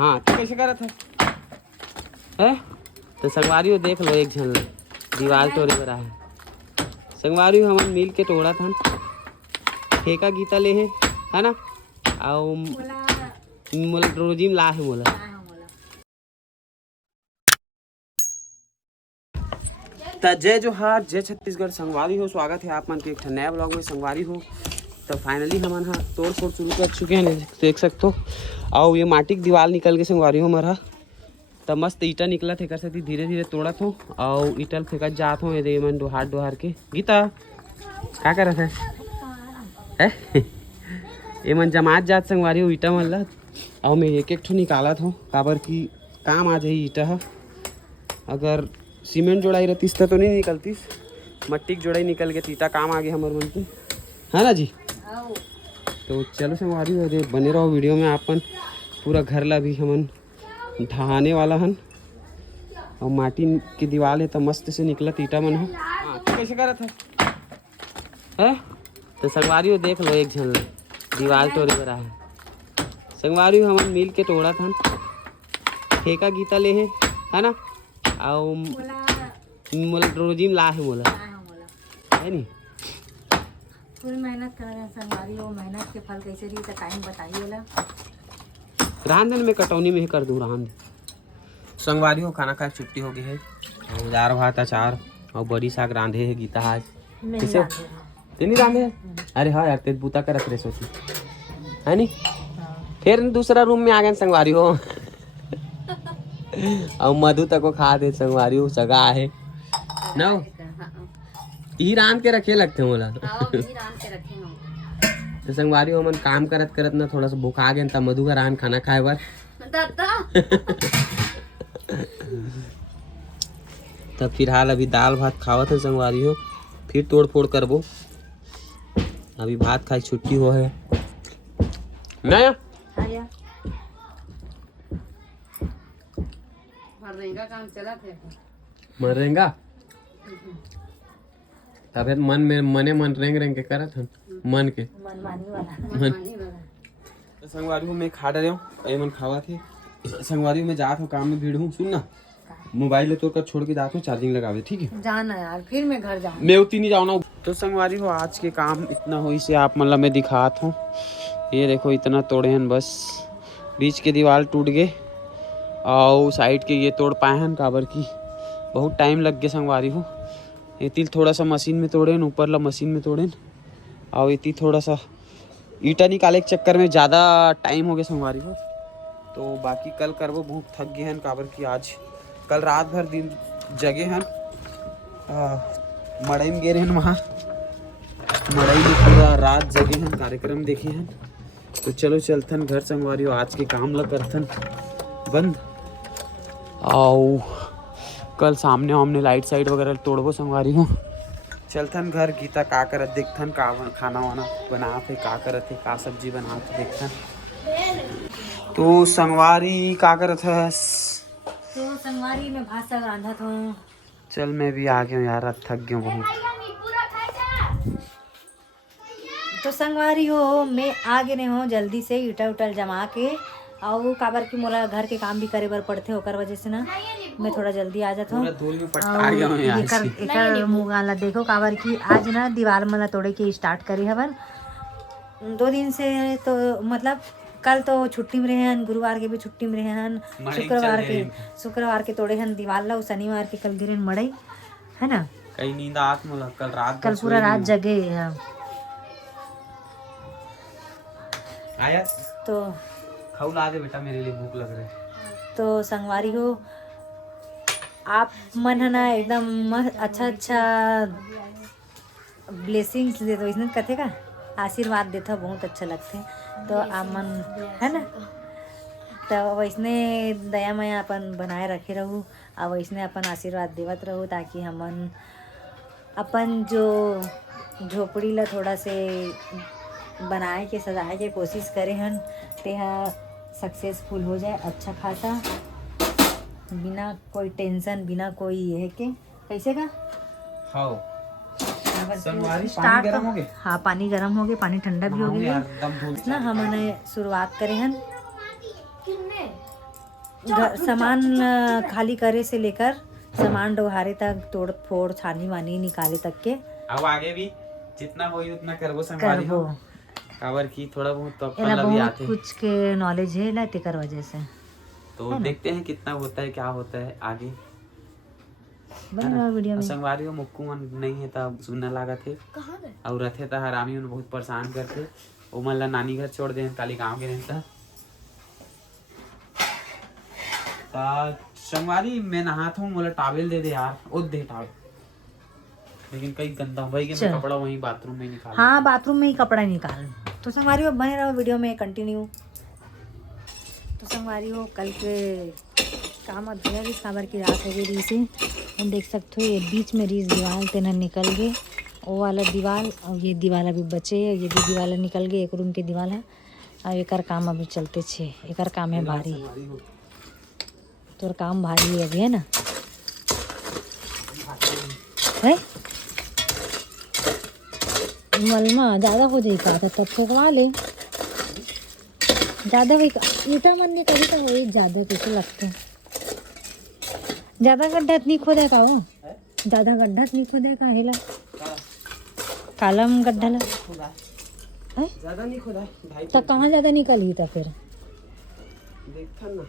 हाँ तो कैसे करा था है? तो संगवारी हो देख लो एक झन दीवार तोड़े बर है। संगवारी हो हमन मिल के तोड़ा था ठेका गीता ले है ना आओ मोला रोजिम ला है मोला। तो जय जोहार जय छत्तीसगढ़ संगवारी हो स्वागत है आप मन के एक नया ब्लॉग में। संगवारी हो तो फाइनली हमन हाँ तोड़ फोड़ शुरू कर चुके हैं देख सकते हो। आओ ये माटी की दीवार निकल के संगवारी हो मरा तो मस्त ईटा निकला थे कर सकती धीरे धीरे तोड़त हो और ईटल फेंकत जात हो ये मन डोहार के। गीता क्या कर रहा है ये मन जमात जात संगवारी हो ईटा मन ला और मैं एक एक ठो निकालत हो काबर की काम आ जाए ईटा है। अगर सीमेंट जोड़ाई रहतीस तो नहीं निकलतीस, मट्टी की जोड़ाई निकल गई ईटा काम आ गया हमारे मन के है ना जी। तो चलो संगवारी हो दे बने रहो वीडियो में। आपन पूरा घर ला भी हमन ढहाने वाला हन और माटी की दीवार है तो मस्त से निकला ईटा मन हो। हाँ तो कैसे करा था है? तो संगवारी हो देख लो एक झन दीवार तोड़े बर है। संगवारी हो हमन मिल के तोड़ा था ठेका गीता ले है ना आओ मोला रोजिम ला है मोला है नी। पूरी मेहनत कर रहे हैं संगवारी हो, मेहनत के फल कैसे रही तो टाइम बताइए ला। रान दिन में कटौनी में ही कर दूँ रान संगवारी हो। खाना खाए छुट्टी हो गई है और दाल भात अचार और बड़ी साग रांधे है गीता आज किसे नहीं रांधे है। अरे हाँ यार तेज बूता करत रहे सोची है नी। फिर दूसरा रूम में आ गए संगवारी हो और मधु तक को खा दे संगवारी हो सगा है ना ही रांध के रखे लगते मोला तो संगवारी हो मन काम करत करत ना थोड़ा सा भूखा गए तब मधु का रान खाना खाए बर तब फिलहाल अभी दाल भात खावत है संगवारी हो फिर तोड़ फोड़ करबो। अभी भात खाई छुट्टी हो है नया मरेंगा काम चला थे मरेंगा तब मन में मन रेंग रेंग के करत हन मन के मन संगवारी हो मैं खा रहे हो मन खावा थे संगवारी में जात हो काम में भीड़ हूँ। सुन ना मोबाइल तो कर छोड़ के जात हूँ चार्जिंग लगावे ठीक है जाना यार फिर मैं घर जाऊँ मैं उतनी नहीं जाऊँ। तो संगवारी हो आज के काम इतना हो इसे आप मतलब मैं दिखाता हूँ। ये देखो इतना तोड़े हैं बस बीच के दीवार टूट गए और साइड के ये तोड़ पाए हैं काबर की बहुत टाइम लग गया संगवारी हो। ये थोड़ा सा मशीन में तोड़े ऊपर ला मशीन में तोड़े और ये थोड़ा सा ईटा निकाले के चक्कर में ज़्यादा टाइम हो गया संगवारी हो। तो बाकी कल करबो बहुत थक गए हैं काबर की आज कल रात भर दिन जगे हैं मड़ई में गे रहे हैं वहाँ मड़ई में पूरा रात जगे हैं कार्यक्रम देखे हैं। तो चलो चलथन घर संगवारी हो आज के काम ला करथन बंद आओ कल सामने हमने लाइट साइड वगैरह तोड़बो संगवारी हो। चलथन घर गीता का करत देखथन का खाना वाना बनाते का करत है का सब्जी बनाते देखथन। तो संगवारी का करत है तो संगवारी में भात साग रांधा था। चल मैं भी आ गया हूँ यार थक गया बहुत। तो संगवारी हो मैं आ गए हो जल्दी से ईटा उटल जमा के और काबर की मोला घर के काम भी करे बर पड़ते ओकर वजह से ना मैं थोड़ा जल्दी आ जाता हूँ। एकर मुँह ला देखो काबर की आज ना दीवार मला तोड़े के स्टार्ट करे हवन 2 दिन से। तो मतलब कल तो छुट्टी में रहे हन, गुरुवार के भी छुट्टी में रहे हन, शुक्रवार के तोड़े हन दीवार ला, शनिवार के कल गिरे मड़ई है ना। कहीं नींद आत मोला कल पूरा रात जगे आया तो खाऊ ला दे बेटा मेरे लिए भूख लग रहा है। तो संगवारी हो आप मन है ना एकदम अच्छा ब्लेसिंग्स दे दो इसने कथे का आशीर्वाद देता बहुत अच्छा लगते तो आप मन है ना। तो वैसने दया मैं अपन बनाए रखे रहूँ और वैसने अपन आशीर्वाद देवत रहूँ ताकि हमन अपन जो झोपड़ी ला थोड़ा से बनाए के सजाए के कोशिश करे हन तेहा सक्सेसफुल हो जाए अच्छा खासा बिना कोई टेंशन बिना कोई ये के कैसे का हाँ पानी गरम हो गए। हाँ पानी गर्म हो गए पानी ठंडा भी हो गया ना। हमने शुरुआत करे हन सामान खाली करे से लेकर सामान डोहारे तक, तोड़ फोड़ छानी वानी निकाले तक के। अब आगे भी जितना होई उतना करबो संगवारी हो, काबर की थोड़ा बहुत तो अपन एला भी बहुत आते कुछ के नॉलेज है ना, तेकर वजह से। तो देखते हैं कितना होता है, क्या होता है आगे। बन रहा वीडियो में संगवारी हो मुक्कू मन नहीं है तब सुनने लगा थे और रथे तो हरामी मन बहुत परेशान करते। वो मन ला नानी घर छोड़ दे काली गाँव के रहता। संगवारी मैं नहाता हूँ, मोला टॉवेल दे दे यार, ओ दे टॉवेल। लेकिन कई गंदा भाई के मैं कपड़ा वहीं बाथरूम में निकाल। हाँ, बाथरूम में ही कपड़ा निकाल। तो संगवारी हो बने रहो वीडियो में कंटिन्यू। तो संगवारी हो कल के काम अधूरा भी खबर की रात हो गई रही से। हम देख सकते हो ये बीच में रीस दीवार तेना निकल गए, वो वाला दीवार और ये दीवार अभी बचे है, ये भी दीवार निकल गए, एक रूम के दीवार है। और एकर काम अभी चलते छे, एकर काम है भारी। तोर काम भारी है अभी, है ना? है मलमा ज़्यादा हो जाएगा तो तब फेंकवा ले। ज़्यादा वही ईटा मन कभी तो वही ज़्यादा कैसे लगते हैं। ज़्यादा गड्ढा नहीं खोदा का वो, ज़्यादा गड्ढा नहीं खोदा का हेला कालम गड्ढा ला ज्यादा नहीं खोदा तो कहाँ ज़्यादा निकल ही था फिर देखता ना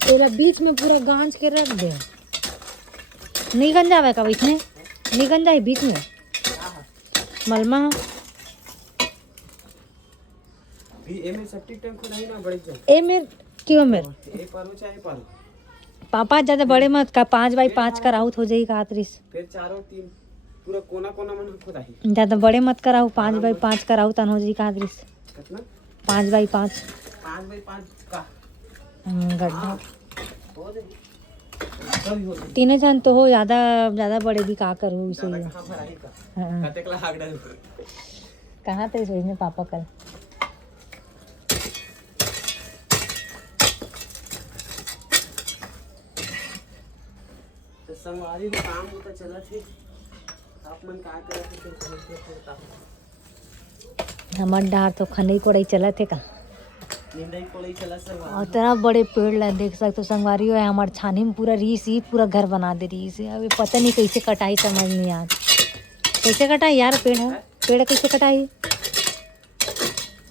तेरा बीच में पूरा गांच के रख दे। नहीं गन जावे का बीच में, नहीं गन जाए बीच में मलमा भी एमे सेप्टिक टैंक खोदा ही ना बड़ी जाए। ए मेर क्यों मेर ए पारो चाहे पारो पापा ज़्यादा बड़े मत का 5x5 का राउत हो जाएगी कातरिस। फिर चारों तीन पूरा कोना कोना मन खोदा ही। ज़्यादा बड़े मत कराओ, 5x5 का राउत हो जाएगी कातरिस। कितना 5x5 5x5 का गड्ढा हो जाए कभी हो जाए। तीन जन तो हो, ज़्यादा बड़े भी का करूँ इसे। कहाँ पर आई का हाँ, कतेक ला हाक डाल कहाँ तक सोचने पापा कल। तो संगवारी को काम होता चला थे आप मन का करे थे फिर होता हमार डार तो खनई कोड़ई चला थे का निंदाई कोलाई चला सर और तरह बड़े पेड़ ला देख सकते हो संगवारी है। हमारे छानी में पूरा रीस ही पूरा घर बना दे रही है। अभी पता नहीं कैसे कटाई, समझ नहीं यार कैसे कटाई यार। पेड़ है, पेड़ कैसे कटाई?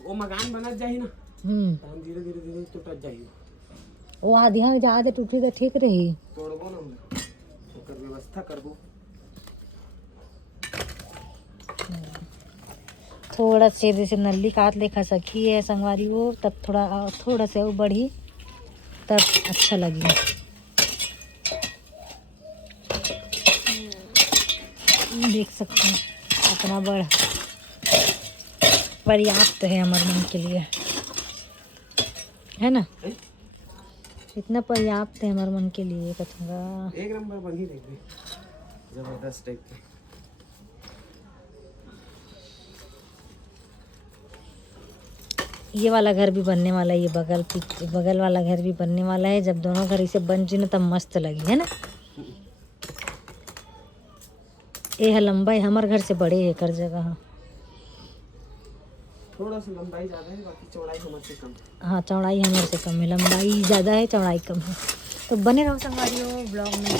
वो मकान बना जाही ना तो हम धीरे धीरे धीरे टूट जाही। वो आधी हाँ ज्यादा टूटी तो ठीक रही। तोड़बो ना हम ओकर व्यवस्था करबो। थोड़ा से जैसे नली काट लेखा सखी है संगवारी वो, तब थोड़ा से वो बढ़ी तब अच्छा लगी। देख सकते हैं अपना बड़ पर्याप्त है हमारे मन के लिए, है ना? इतना पर्याप्त है हमारे मन के लिए। कथूंगा एक नंबर बन ही रही जबरदस्त टाइप के। ये वाला घर भी बनने वाला है, ये बगल वाला घर भी बनने वाला है। जब दोनों घर इसे बन जाए तब मस्त लगी, है ना? ये है लंबाई हमारे घर से बड़े है कर जगह। थोड़ा सा लंबाई ज़्यादा है, बाकी चौड़ाई हमारे से कम है। हाँ, चौड़ाई हमारे से कम है, लंबाई ज़्यादा है, चौड़ाई कम है। तो बने रहो संगवारी हो ब्लॉग में।